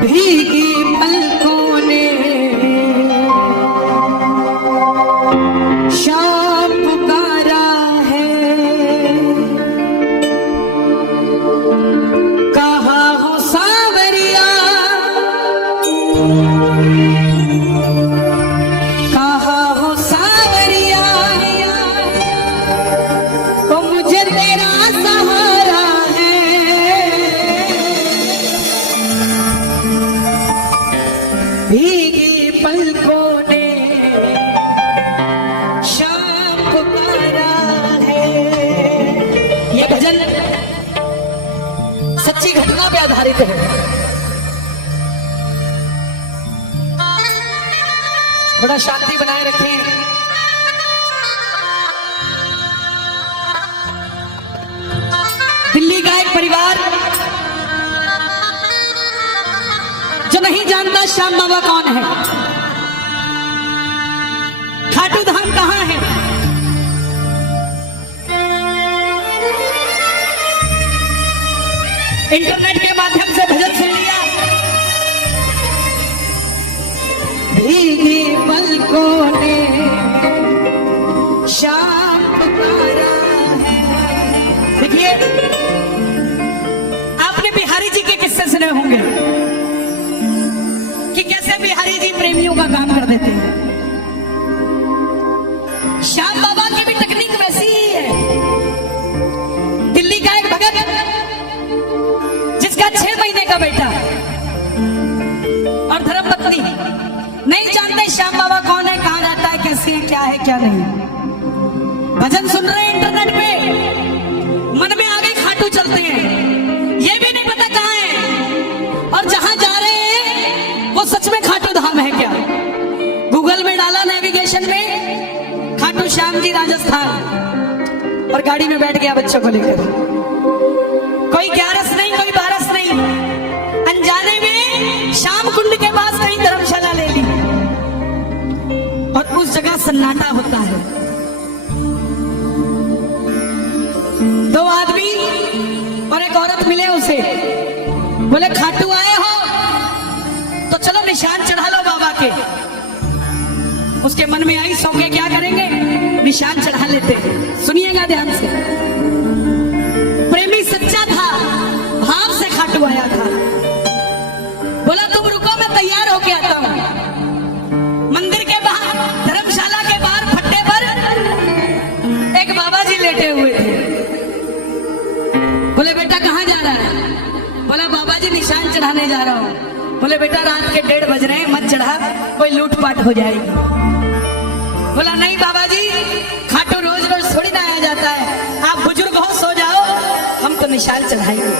भीगी पलकों ने शाम पुकारा है, कहा हो सावरिया, कहा हो सावरिया, तो मुझे तेरा सहारा है। भीगी पलकों ने शाम पुकारा है। ये भजन सच्ची घटना पे आधारित है। थोड़ा शांति बनाए रखें। दिल्ली का एक परिवार जो नहीं जानता श्याम बाबा कौन है, खाटू धाम कहां है, इंटरनेट के माध्यम से भजन सुन लिया। भीगी पलकों ने शाम पुकारा है। देखिए, आपने बिहारी जी के किस्से सुने होंगे कि कैसे बिहारी जी प्रेमियों का काम कर देते हैं। श्याम बाबा की भी तकनीक वैसी ही है। दिल्ली का एक भगत जिसका 6 महीने का बेटा और धर्मपत्नी नहीं जानते श्याम बाबा कौन है, कहां रहता है, कैसे है, क्या है क्या नहीं। भजन सुन रहे हैं इंटरनेट पे, मन में आ गए खाटू चलते हैं, ये भी नहीं पता कहां है और जहां जा रहे हैं वो सच में खाटू धाम है क्या। गूगल में डाला नेविगेशन में खाटू श्याम जी राजस्थान और गाड़ी में बैठ गया बच्चों को लेकर। कोई 11 नहीं, कोई 12 नहीं, अनजाने में श्याम कुंड के पास कहीं धर्मशाला ले ली और उस जगह सन्नाटा होता है। 2 आदमी और एक औरत मिले उसे, बोले खाटू आए हो तो चलो निशान चढ़ा लो बाबा के। उसके मन में आई, सो के क्या करेंगे, निशान चढ़ा लेते हैं। सुनिएगा ध्यान से। प्रेमी सच्चा था, भाव से खाटू आया था। बोला तुम रुको, मैं तैयार होके आता हूं। मंदिर के बाहर, धर्मशाला के बाहर फट्टे पर एक बाबा जी लेटे हुए थे। बोले बेटा कहां जा रहा है? बोला बाबा जी निशान चढ़ाने जा रहा हूं। बोले बेटा रात के 1:30 बज रहे हैं, मत चढ़ा, कोई लूटपाट हो जाएगी। बोला नहीं बाबा जी, खाटू रोज रोज थोड़ी ना आया जाता है, आप बुजुर्ग हो, सो जाओ, हम तो निशान चढ़ाएंगे।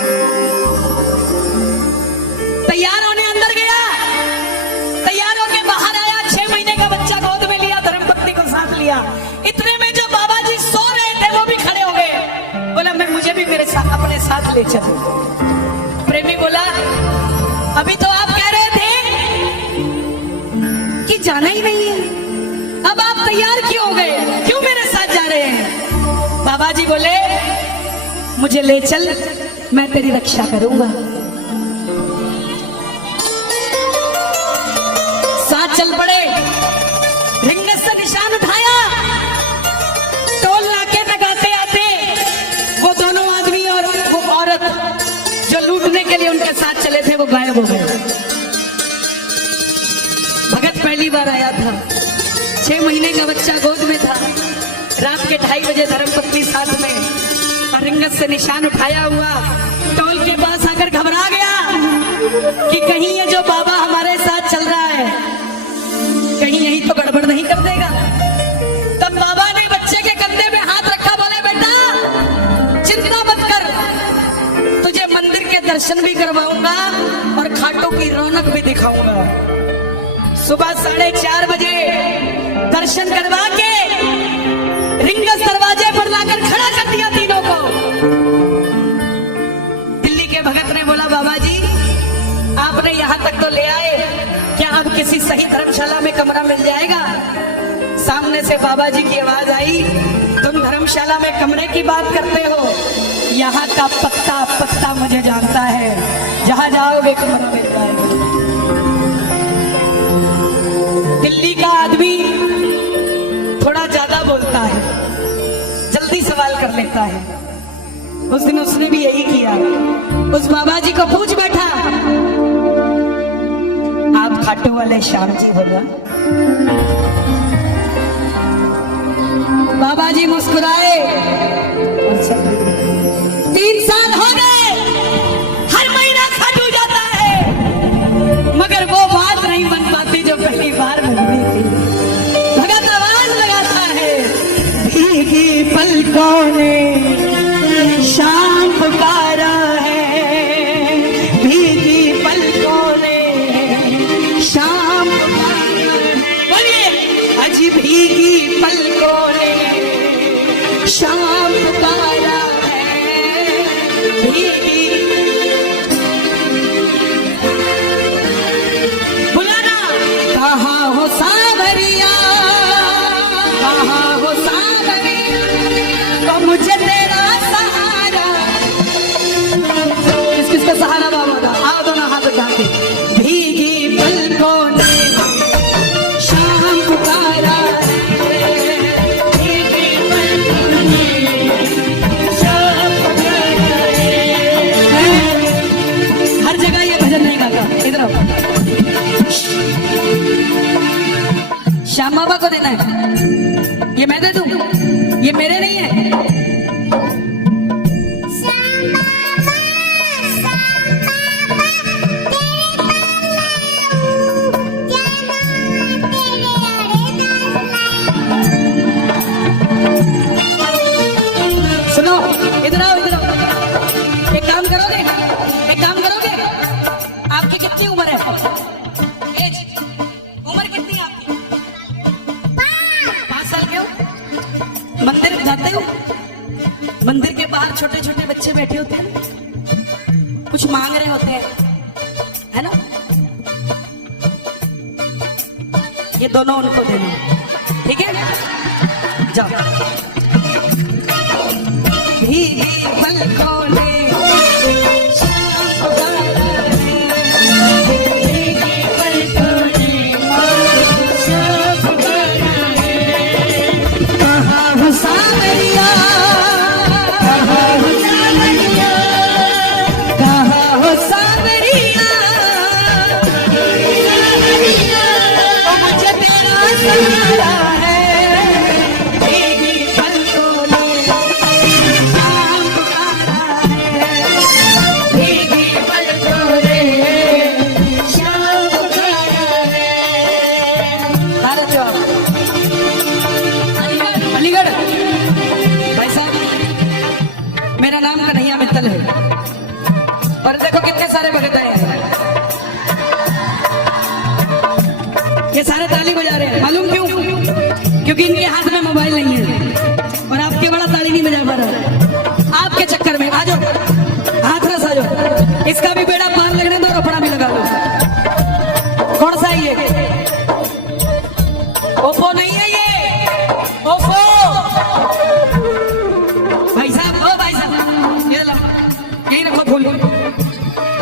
तैयार होने अंदर गया, तैयार होके बाहर आया, 6 महीने का बच्चा गोद में लिया, धर्मपत्नी को साथ लिया। इतने में जो बाबा जी सो रहे थे वो भी खड़े हो गए। बोला मैं, मुझे भी मेरे साथ अपने साथ ले चल। प्रेमी बोला अभी तो आप कह रहे थे कि जाना ही नहीं है, अब आप तैयार क्यों हो गए, क्यों मेरे साथ जा रहे हैं? बाबा जी बोले मुझे ले चल, मैं तेरी रक्षा करूंगा। साथ चल पड़े, रिंगत से निशान उठाया, टोल नाके लगाते आते वो दोनों आदमी और वो औरत जो लूटने के लिए उनके साथ चले थे वो गायब हो गए। भगत पहली बार आया था, 6 महीने का बच्चा गोद में था, रात के 2:30 बजे धर्मपत्नी साथ में, और रिंगत से निशान उठाया हुआ टोल के पास आकर घबरा गया कि कहीं ये जो बाबा हमारे साथ चल रहा है कहीं यही तो गड़बड़ नहीं कर देगा। तब बाबा ने बच्चे के कंधे में हाथ रखा, बोले बेटा चिंता मत कर, तुझे मंदिर के दर्शन भी करवाऊंगा और खाटू की रौनक भी दिखाऊंगा। सुबह 4:30 बजे दर्शन करवा के रिंगस दरवाजे पर लाकर खड़ा कर दिया तीनों को। दिल्ली के भगत ने बोला बाबा जी आपने यहाँ तक तो ले आए, क्या अब किसी सही धर्मशाला में कमरा मिल जाएगा? सामने से बाबा जी की आवाज आई, तुम धर्मशाला में कमरे की बात करते हो, यहाँ का पत्ता पत्ता मुझे जानता है, जहाँ जाओगे कमरा मिल जाएगा। आदमी थोड़ा ज्यादा बोलता है, जल्दी सवाल कर लेता है। उस दिन उसने भी यही किया। उस बाबा जी को पूछ बैठा, आप खाटू वाले श्याम जी हो ना? बाबा जी मुस्कुराए। 3 साल हो गए, हर महीना खाटू जाता है, मगर वो बात नहीं बन पाती जो पहली बार मिलनी थी। भगत आवाज लगाता है, भीगी पलकों ने शाम पुकारा है, भीगी पलकों ने शाम पुकारा है। बोलिए, आज भीगी पलकों ने शाम पुकारा है, भीगी। बुलाना, कहाँ हो सावरिया, कहाँ हो सावरिया, तो मुझे तेरा सहारा। किसका सहारा बाबा था? आओ दोनों हाथ उठा के। भीगी पलकों ने शाम पुकारा है, भीगी पलकों ने शाम पुकारा है। हर जगह ये भजन नहीं गाता, इधर आओ। श्याम बाबा को देना है, ये मैं दे दूं, ये मेरे नहीं है। सुनो, इधर आओ, इधर आओ। एक काम करोगे, एक काम करोगे, आपकी कितनी उम्र है? एज, उम्र कितनी है आपकी? 5 साल के हो? मंदिर जाते हो? मंदिर के बाहर छोटे छोटे बच्चे बैठे होते हैं, कुछ मांग रहे होते हैं, है ना? ये दोनों उनको देना, ठीक है? जाओ। भीगी पलकों ने शाम पुकारा है, भीगी पलकों ने शाम पुकारा है। कहाँ हो सावरिया, कहाँ हो सावरिया, कहाँ हो सावरिया, ओ मुझे तेरा सहारा है, भीगी पलकों ने शाम पुकारा है, भीगी पलकों ने शाम पुकारा है। भारत जवाब। अलीगढ़। भाई साहब, मेरा नाम कन्हैया मित्तल है और देखो कितने सारे भगत आए हैं। ये सारे ताली बजा रहे हैं, मालूम क्यों? क्योंकि इनके हाथ में मोबाइल नहीं है और आपके बड़ा ताली नहीं बजा पा रहा। आपके चक्कर में आ जाओ, हाथ रस आ जाओ। इसका भी बेड़ा पार लगने दो, रफड़ा भी लगा दो। कौन सा है ये? ओप्पो नहीं है ये, ओप्पो। भाई साहब, ओ भाई साहब, ये लो, यही रखो फूल, ये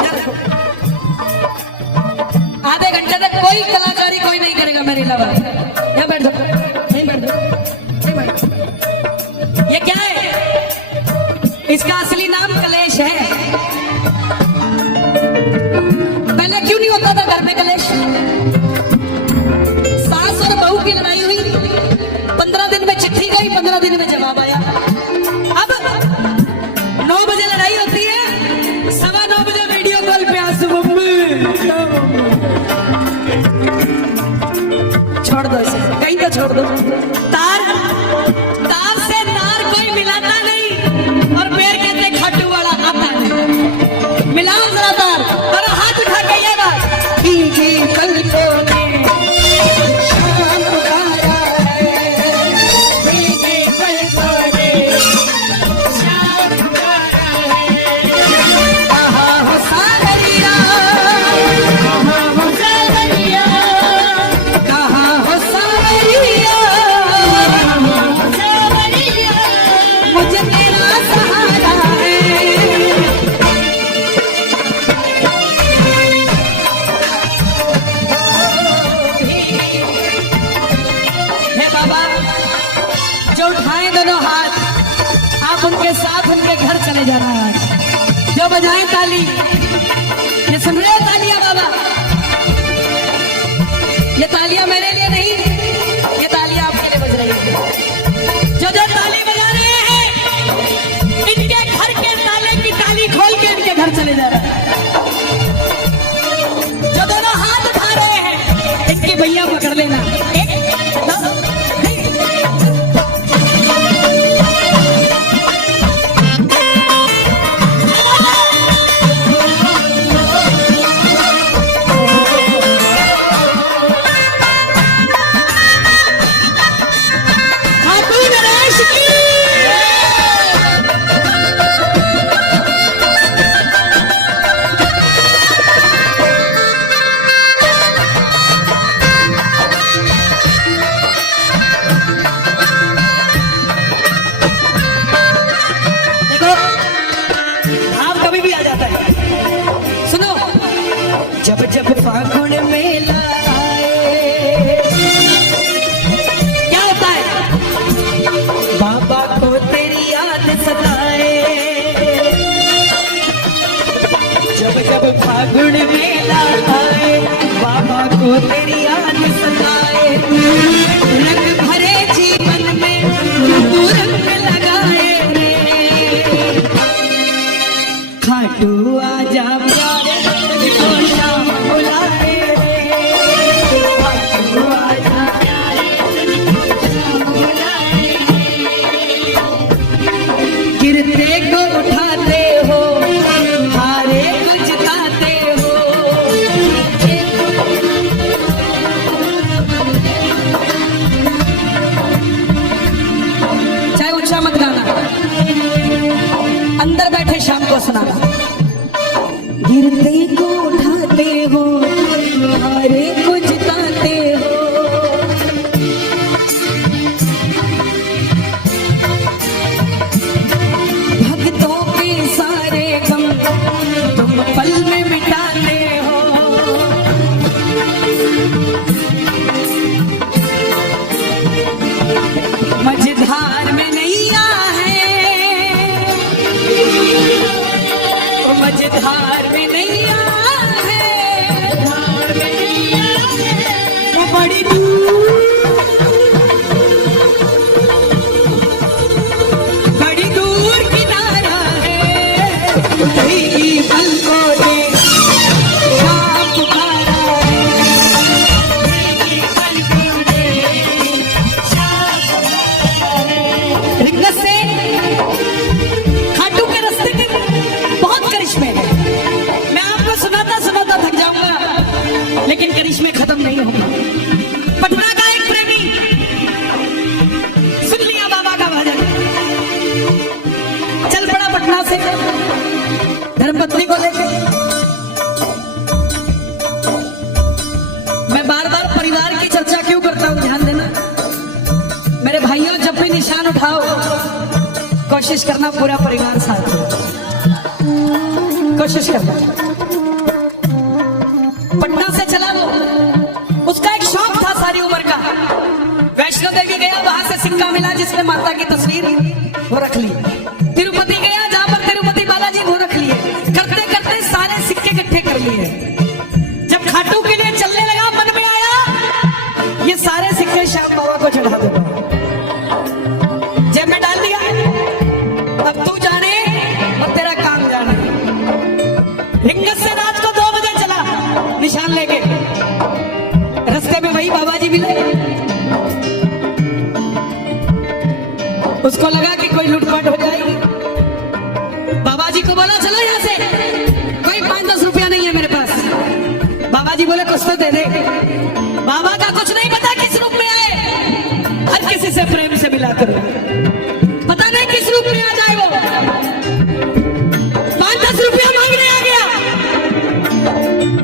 रखो। आधे घंटे तक कोई कलाकारी कोई नहीं करेगा मेरे अलावा। यहाँ बैठ जाओ, यहीं बैठ जाओ, यहीं बैठ जाओ। ये क्या है? इसका असली नाम कलेश है। पहले क्यों नहीं होता था घर में कलेश? सास और बहू की लड़ाई हुई, 15 दिन में चिट्ठी गई, 15 दिन में जवाब आया। अब 9 बजे लड़ाई होती है, 9:15 बजे वीडियो कॉल पे आंसू, मम्मी छोड़ दो इसे, कहीं तो छोड़ दो। तार तार से तार कोई मिलाता नहीं, और पैर कहते खाटू वाला आता नहीं। मिलाओ जरा तार और हाथ उठा के ये बात, भीगी पलकों ने शाम पुकारा है, भीगी पलकों ने शाम पुकारा है। कहाँ हो सावरिया, कहाँ हो सावरिया, कहाँ हो सावरिया, जा रहा है आज। जो बजाए ताली, ये सुन रहे हो तालियां बाबा? ये तालियां मेरे लिए नहीं, ये तालियां आपके लिए बज रही है। जो जो ताली बजा रहे हैं, इनके घर के ताले की ताली खोल के इनके घर चले जा रहे हैं। जो दोनों हाथ उठा रहे हैं, इनके भैया पकड़ लेना। जब जब फागुन मेला आए, क्या होता है? बाबा को तेरी याद सताए। जब जब फागुन मेला आए, बाबा को तेरी याद सताए। रंग भरे जीवन में तू रंग लगाए रे, खाटू आजा गिरते को उठाते हो, हारे को जिताते हो। चाहे ऊंचा मत गाना, अंदर बैठे शाम को सुनाना। गिरते को उठाते हो, हारे को जिताते हो। पल में मिटाते हो, मझधार में नैया है, वो मझधार में नैया है, धार में नैया है, वो बड़ी दूर किनारा है। पल को दे शाम पुकारा है, पल को दे शाम पुकारा है। रिंगस से खाटू के रास्ते के बहुत करिश्मे हैं। मैं आपको सुनाता सुनाता थक जाऊंगा, लेकिन करिश्मे खत्म नहीं होगा। पटना का एक प्रेमी सुन लिया बाबा का भजन, चल पड़ा पटना से धर्मपत्नी को लेकर। मैं बार बार परिवार की चर्चा क्यों करता हूं, ध्यान देना मेरे भाइयों। जब भी निशान उठाओ, कोशिश करना पूरा परिवार साथ हो, कोशिश करना। पटना से चला वो, उसका एक शौक था सारी उम्र का। वैष्णो देवी गया, वहां से सिक्का मिला जिसमें माता की तस्वीर वो रख ली। तिरुपति गया, जहां पर तिरुपति बालाजी वो रख लिए। करते करते सारे सिक्के इकट्ठे कर लिए। जब खाटू के लिए चलने लगा, मन में आया ये सारे सिक्के श्याम बाबा को चढ़ा दो। जेब में डाल दिया, अब तू जाने और तेरा काम जाने। रिंगस से रात को 2 बजे चला निशान लेके। रास्ते में वही बाबा जी मिले, उसको लगा कि कोई लूटपाट हो जाएगी। बाबा जी को बोला चलो यहाँ से, कोई 5-10 रुपया नहीं है मेरे पास। बाबा जी बोले कुछ तो दे दे। बाबा का कुछ नहीं पता किस रूप में आए, हर किसी से प्रेम से मिला करो, पता नहीं किस रूप में आ जाए वो। 5-10 रुपया मांगने आ गया,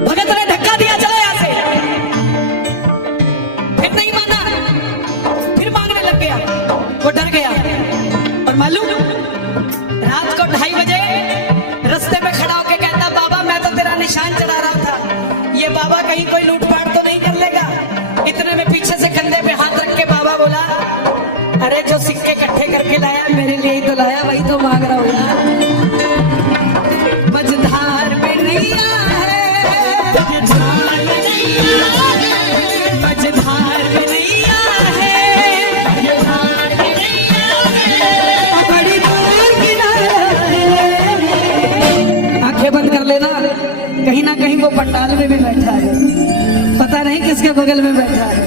भगत ने धक्का दिया, चलो यहाँ से। फिर नहीं माना, फिर मांगने लग गया। वो डर गया और मालूम रात को 2:30 बजे रास्ते में खड़ा होके कहता, बाबा मैं तो तेरा निशान चढ़ा रहा था, ये बाबा कहीं कोई लूटपाट तो नहीं कर लेगा। इतने में पीछे से कंधे पे हाथ रख के बाबा बोला, अरे जो सिक्के इकट्ठे करके लाया मेरे लिए ही तो लाया, वही तो मांग रहा हूँ। में भी बैठा है, पता नहीं किसके बगल में बैठा है,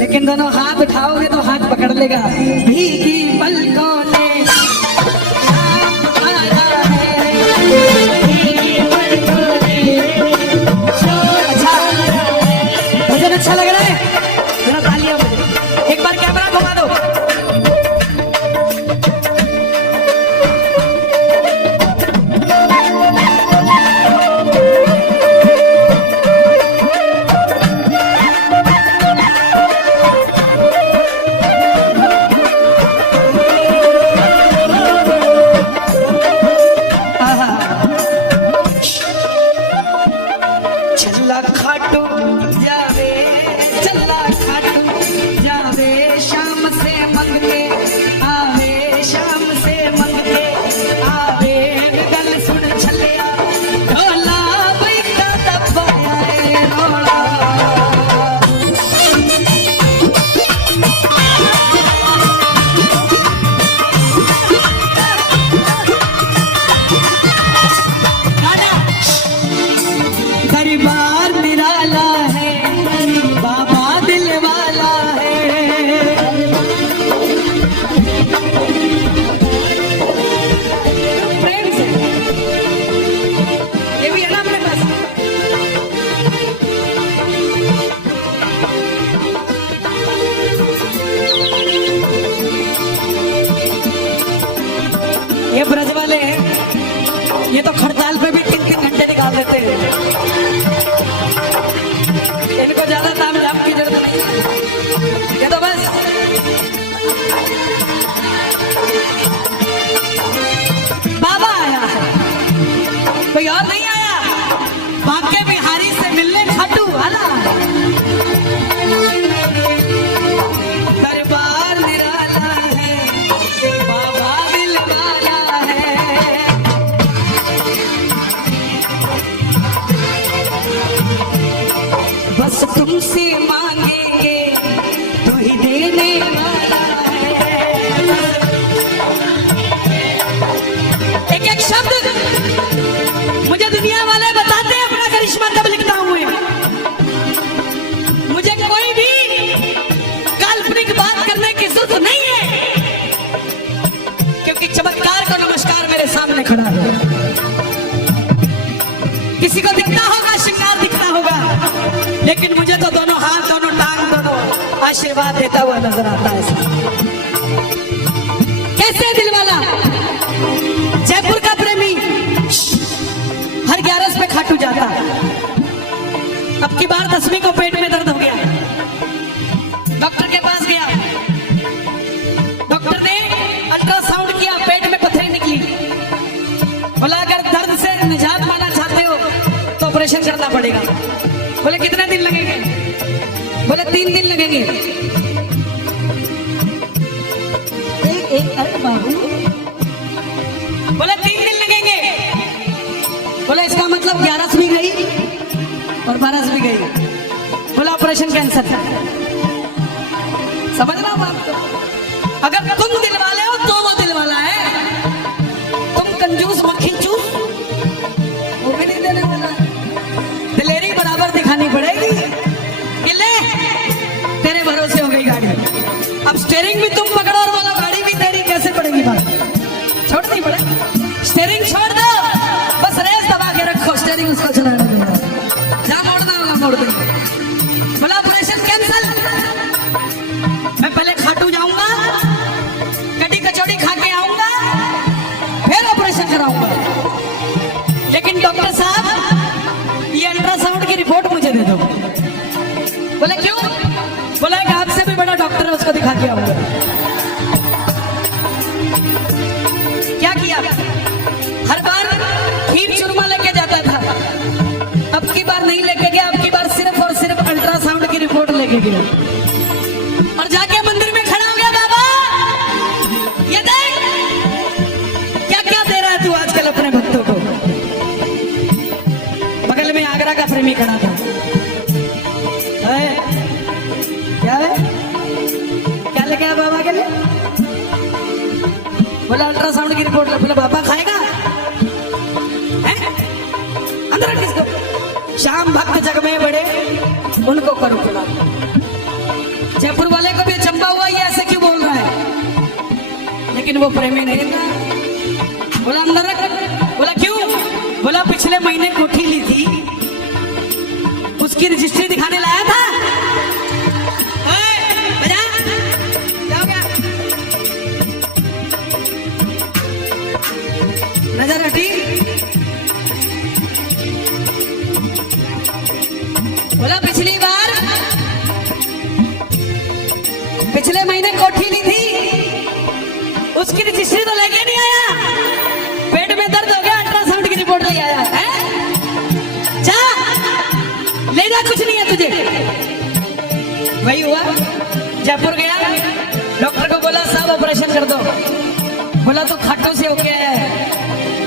लेकिन दोनों हाथ उठाओगे तो हाथ पकड़ लेगा। भीगी पलकों ने अच्छा लग रहा है, जरा तालियां बजाओ। एक बार कैमरा घुमा दो। चल्ला खाटू जावे, चल्ला खाटू जावे, शाम से मंग के आवे, शाम से मंग के आवे, गल सुन छलिया ढोला बैठा दबाया रे रोला। दरबार निराला है, बाबा दिल वाला है। प्रेम से ये भी है ना अपने पास। ये ब्रज वाले हैं, ये तो खड़ताल पे भी 3-3 घंटे निकाल देते हैं। इनको ज्यादा ताम झाम की जरूरत नहीं है, ये तो बस बाबा आया है, कोई और नहीं आया। बांके बिहारी से मिलने खाटू वाला दरबार निराला है, बाबा दिल वाला है। बस तुमसे मांगेंगे तू ही देने वाला है। एक एक शब्द मुझे दुनिया वाले बताते हैं अपना करिश्मा कब लिखता हूं मैं। मुझे कोई भी काल्पनिक बात करने की जरूरत नहीं है, क्योंकि चमत्कार का नमस्कार मेरे सामने खड़ा है। किसी को दिखता होगा, श्रृंगार दिखता होगा, लेकिन मुझे तो दोनों हाथ, दोनों टांग, दोनों आशीर्वाद देता हुआ नजर आता है। कैसे दिल वाला जयपुर का प्रेमी हर 11 पे खाटू जाता। अब की बार 10वीं को पेट में दर्द हो गया, डॉक्टर के पास गया, डॉक्टर ने अल्ट्रासाउंड किया, पेट में पथरी निकली। बोला अगर दर्द से निजात पाना चाहते हो तो ऑपरेशन करना पड़ेगा। बोले कितने दिन लगेंगे? बोले 3 दिन लगेंगे। अरे बाबू, बोले 3 दिन लगेंगे। बोले इसका मतलब 11 भी गई और 12 भी गई। बोला ऑपरेशन कैंसर। समझ रहा हूं आपको? अगर तुम दिल वाले हो तो वो दिल वाला है, तुम कंजूस मक्खी चूस वो भी नहीं देने वाला। दिलेरी बराबर दिखानी पड़ेगी। ये ले, तेरे भरोसे हो गई गाड़ी। अब स्टीयरिंग भी तुम पकड़ो और बोलो गाड़ी भी तेरी, कैसे पड़ेगी बात? छोड़ नहीं पड़े, स्टीयरिंग छोड़ दो, बस रेस दबा के रखो, स्टीयरिंग उसको चलाने दो। जहाँ मोड़ना होगा मोड़ दो। बोला ऑपरेशन कैंसिल। मैं पहले खाटू जाऊंगा, कटी कचौड़ी खा के आऊंगा, फिर ऑपरेशन कराऊंगा। लेकिन डॉक्टर साहब ये अल्ट्रासाउंड की रिपोर्ट मुझे दे दो। बोले क्यों? बोला एक आपसे भी बड़ा डॉक्टर है, उसको दिखा के आऊंगा। क्या किया? हर बार खीर चूरमा लेके जाता था, अब की बार नहीं लेके गया, अब की बार सिर्फ और सिर्फ अल्ट्रासाउंड की रिपोर्ट लेके गया। और जाके मंदिर में खड़ा हो गया, बाबा ये देख क्या क्या दे रहा है तू आजकल अपने भक्तों को। बगल में आगरा का प्रेमी खड़ा था। क्या है? क्या लेके आया बाबा के लिए? बोला अल्ट्रासाउंड की रिपोर्ट। बोले बाबा खाएगा? अंदर रख इसको। श्याम भक्त जग में बड़े उनको करो प्रणाम। जयपुर वाले को भी अचंबा हुआ ये ऐसे क्यों बोल रहा है, लेकिन वो प्रेमी नहीं था। बोला अंदर रख। बोला क्यों? बोला पिछले महीने कोठी ली थी, उसकी रजिस्ट्री दिखाने लाया था। बजा क्या हो गया? नजर हटी। बोला पिछले महीने कोठी ली थी, उसकी रजिस्ट्री तो लेके नहीं आया। पेट में दर्द हो गया, अल्ट्रासाउंड की रिपोर्ट ले आया है। जा ले जा, कुछ नहीं है तुझे। वही हुआ, जयपुर गया, डॉक्टर को बोला साहब ऑपरेशन कर दो। बोला तो खाटों से हो गया है,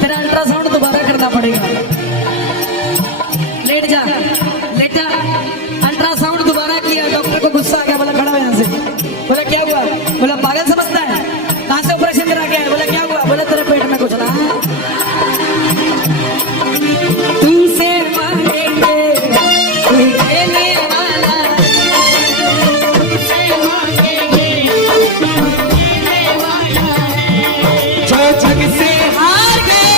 तेरा अल्ट्रासाउंड दोबारा करना पड़ेगा। लेट जा, लेटा। अल्ट्रासाउंड दोबारा किया, डॉक्टर को गुस्सा आ गया। बोला खड़ा हो यहाँ से। बोला क्या हुआ? बोला पागल समझता है, कहाँ से ऑपरेशन करा के आया? बोला क्या हुआ? बोला तेरे पेट में कुछ रहा है। तुमसे मांगेंगे कोई देने वाला, तुमसे मांगेंगे कोई देने वाला है। जो जग से हार गए,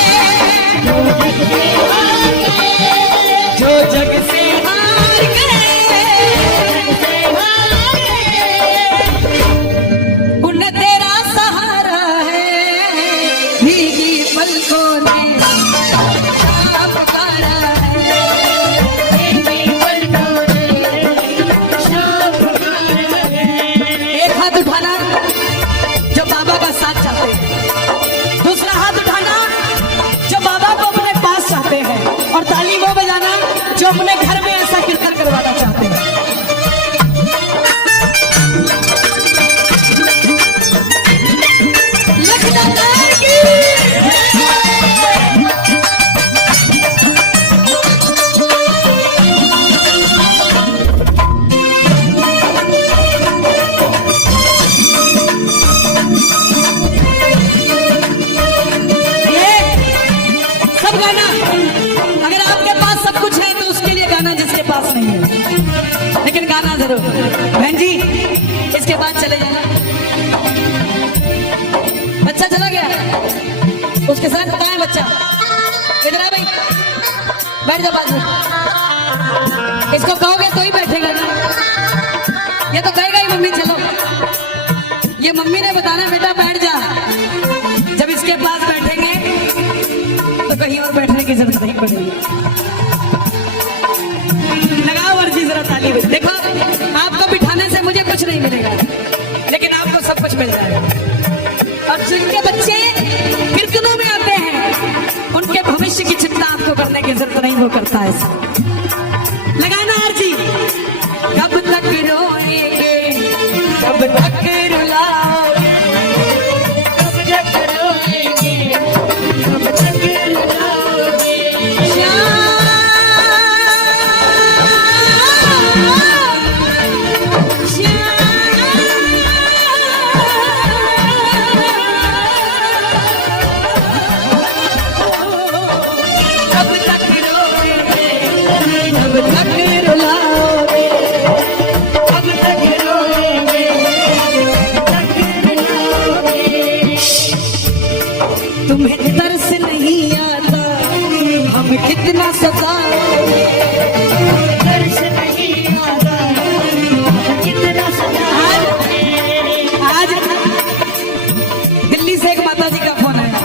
जो जग से हार गए, उन्हें तेरा सहारा है। भीगी पलकों ने शाम पुकारा है, भीगी पलकों ने शाम पुकारा है। एक हाथ उठाना जो बाबा का साथ चाहते हैं, दूसरा हाथ उठाना जो बाबा को अपने पास चाहते हैं, और ताली वो बजाना जो अपने घर में ऐसा कीर्तन करवाना चाहते हैं। लखनऊ की ये सब गाना, अगर आपके पास सब कुछ है तो उसके लिए गाना, जिसके पास नहीं है लेकिन गाना जरूर। बहन जी इसके बाद चले जाना। बच्चा चला गया, उसके साथ कहाँ है बच्चा? इधर आ भाई, बैठ जा बाजू। इसको कहोगे तो ही बैठेगा ना, ये तो कहेगा ही मम्मी चलो। ये मम्मी ने बताना बेटा बैठ जा। जब इसके पास बैठेंगे तो कहीं और बैठने की जरूरत नहीं पड़ेगी। लगाओ वर्जी जरा ताली में। देखो आपको बिठाने से मुझे कुछ नहीं मिलेगा, लेकिन आपको सब कुछ मिल जाएगा। और जिनके बच्चे कीर्तनों में आते हैं, उनके भविष्य की चिंता आपको करने की जरूरत नहीं, वो करता है। लगाना अर्जी। कब तक रोएंगे, कब तक रुलाओगे, कब तक रोएंगे, कब तक रुलाओगे। कब तक रोएंगे, कब तक रुलाओगे, कब तक रोएंगे, कब तक रुलाओगे। तुम्हें तरस नहीं आता हम कितना सताओगे, तरस नहीं आता हम कितना सताओगे। आज दिल्ली से एक माता जी का फोन आया,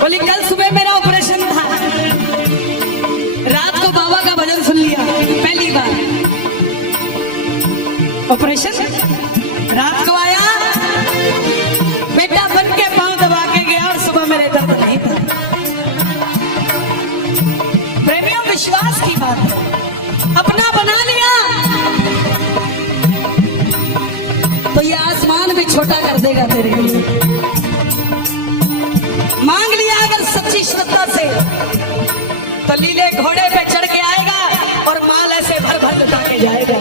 बोली कल सुबह मेरा ऑपरेशन था, रात को बाबा का भजन सुन लिया पहली बार। ऑपरेशन रात को आया, बेटा बन के पांव दबा के गया और सुबह मेरे दर्द नहीं था। प्रेमियों विश्वास की बात है, अपना बना लिया तो ये आसमान भी छोटा कर देगा तेरे लिए। मांग लिया अगर सच्ची श्रद्धा से तो लीले घोड़े पे चढ़ के आएगा और माल ऐसे भर भर लुटा के जाएगा।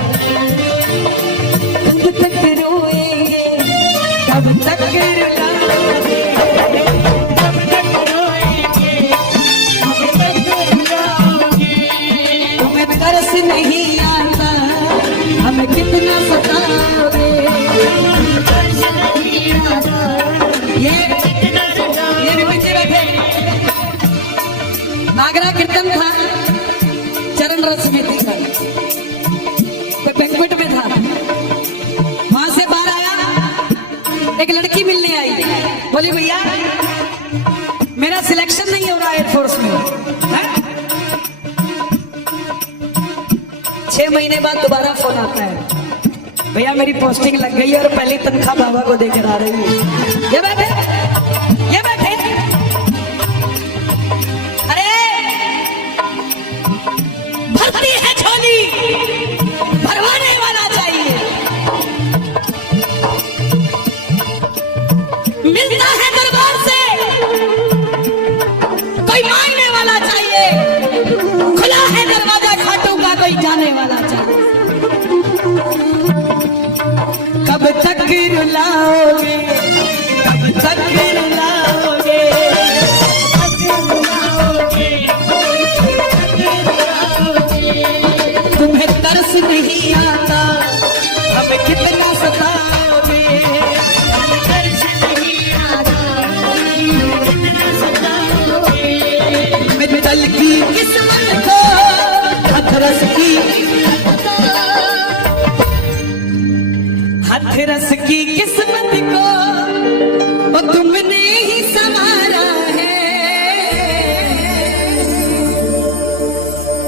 कब तक रोएंगे, कब तक रुलाओगे, कब तक रोएंगे, कब तक रुलाओगे। आगरा कीर्तन था, चरण रस में थी सर, कोई बैंक्वेट में था, वहां से बाहर आया, एक लड़की मिलने आई, बोली भैया मेरा सिलेक्शन नहीं हो रहा एयरफोर्स में है? 6 महीने बाद दोबारा फोन आता है, भैया मेरी पोस्टिंग लग गई है और पहली तनख्वाह बाबा को देकर आ रही है। ये बैठे, ये बैठे, अरे भरती है झोली, भरवाने वाला चाहिए, मिलता है दरबार से कोई मांगने वाला चाहिए, खुला है दरवाजा खाटू का कोई जाने वाला चाहिए। कब तक रुलाओगे, कब तक रुलाओगे, तुम्हें तरस नहीं आता, हमें कितना सताओगे, तरस नहीं आता, कितना सताओगे, मित्तल की किस्मत को हथरस की, हथरस की किस्मत को वो तुमने ही संवारा है,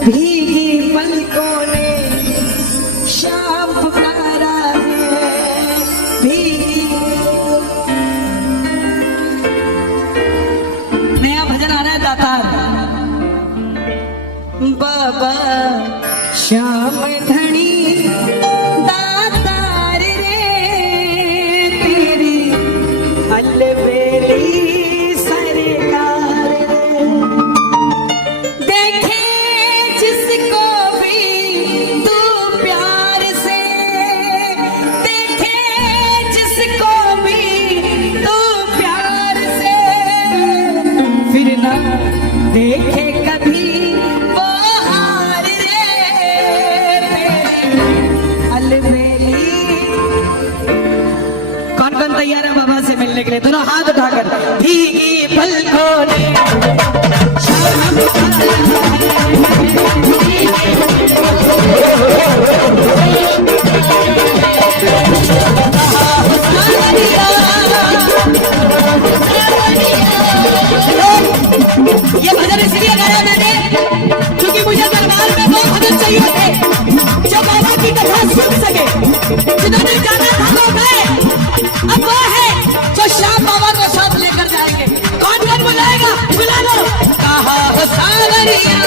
भीगी पलकों ने शाम पुकारा है, भीगी। नया भजन आ रहा है दातार, बाबा श्याम धनी अलबेली सरकार, देखे जिसको भी तू प्यार से, देखे जिसको भी तू प्यार से, फिर ना देखे कभी वो हार रे, अलबेली। कौन कौन तैयार है बाबा से मिलने के लिए? दोनों हाथ उठाकर, भीगी पलकों ने ये भजन इसलिए गाया मैंने क्योंकि मुझे दरबार में 2 भजन चाहिए थे जो बाबा की कथा सुन सके, जिन्होंने जाना था वो गए, अब वो है जो श्याम बाबा को साथ लेकर जाएंगे। कौन कौन बुलाएगा? बुला लो। कहा हो सावरिया